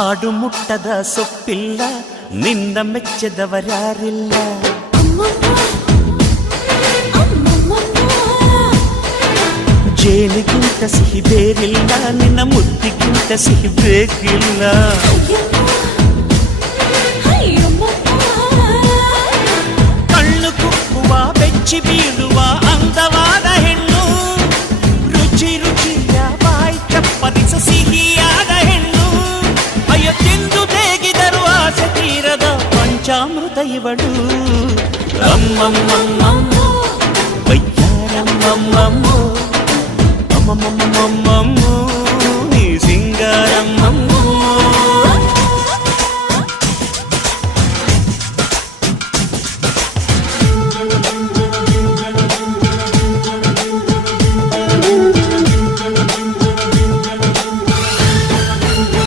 ಹಾಡು ಮುಟ್ಟದ ಸೊಪ್ಪಿಲ್ಲ, ನಿನ್ನ ಮೆಚ್ಚದವರ್ಯಾರಿಲ್ಲ. ಜೇನಿಗಿಂತ ಸಿಹಿ ಬೇರಿಲ್ಲ, ನಿನ್ನ ಮುದ್ದಿಗಿಂತ ಸಿಹಿ ಬೇಕಿಲ್ಲ. ಕಣ್ಣು ಕುಕ್ಕುವ ಬೆಚ್ಚಿ ಬೀಳುವ ಅಂದವಾದ ಹೆಣ್ಣು, ರುಚಿ ರುಚಿಯ ಬಾಯಿ ಚಪ್ಪರಿಸ ಸಿಹಿಯಾದ ಹೆಣ್ಣು. ಅಯ್ಯೋ ತಿಂದು ಬೇಗಿದರು ಆಸೆ ತೀರದ ಪಂಚಾಮೃತ ಇವಳು. ಅಮ್ಮಮ್ಮಮ್ಮಮ್ಮೋ ವಯ್ಯಾರಮ್ಮಮ್ಮಮ್ಮೋ ಅಮ್ಮಮ್ಮಮ್ಮಮ್ಮೋ ನೀ ಸಿಂಗಾರಮ್ಮಮ್ಮೋ.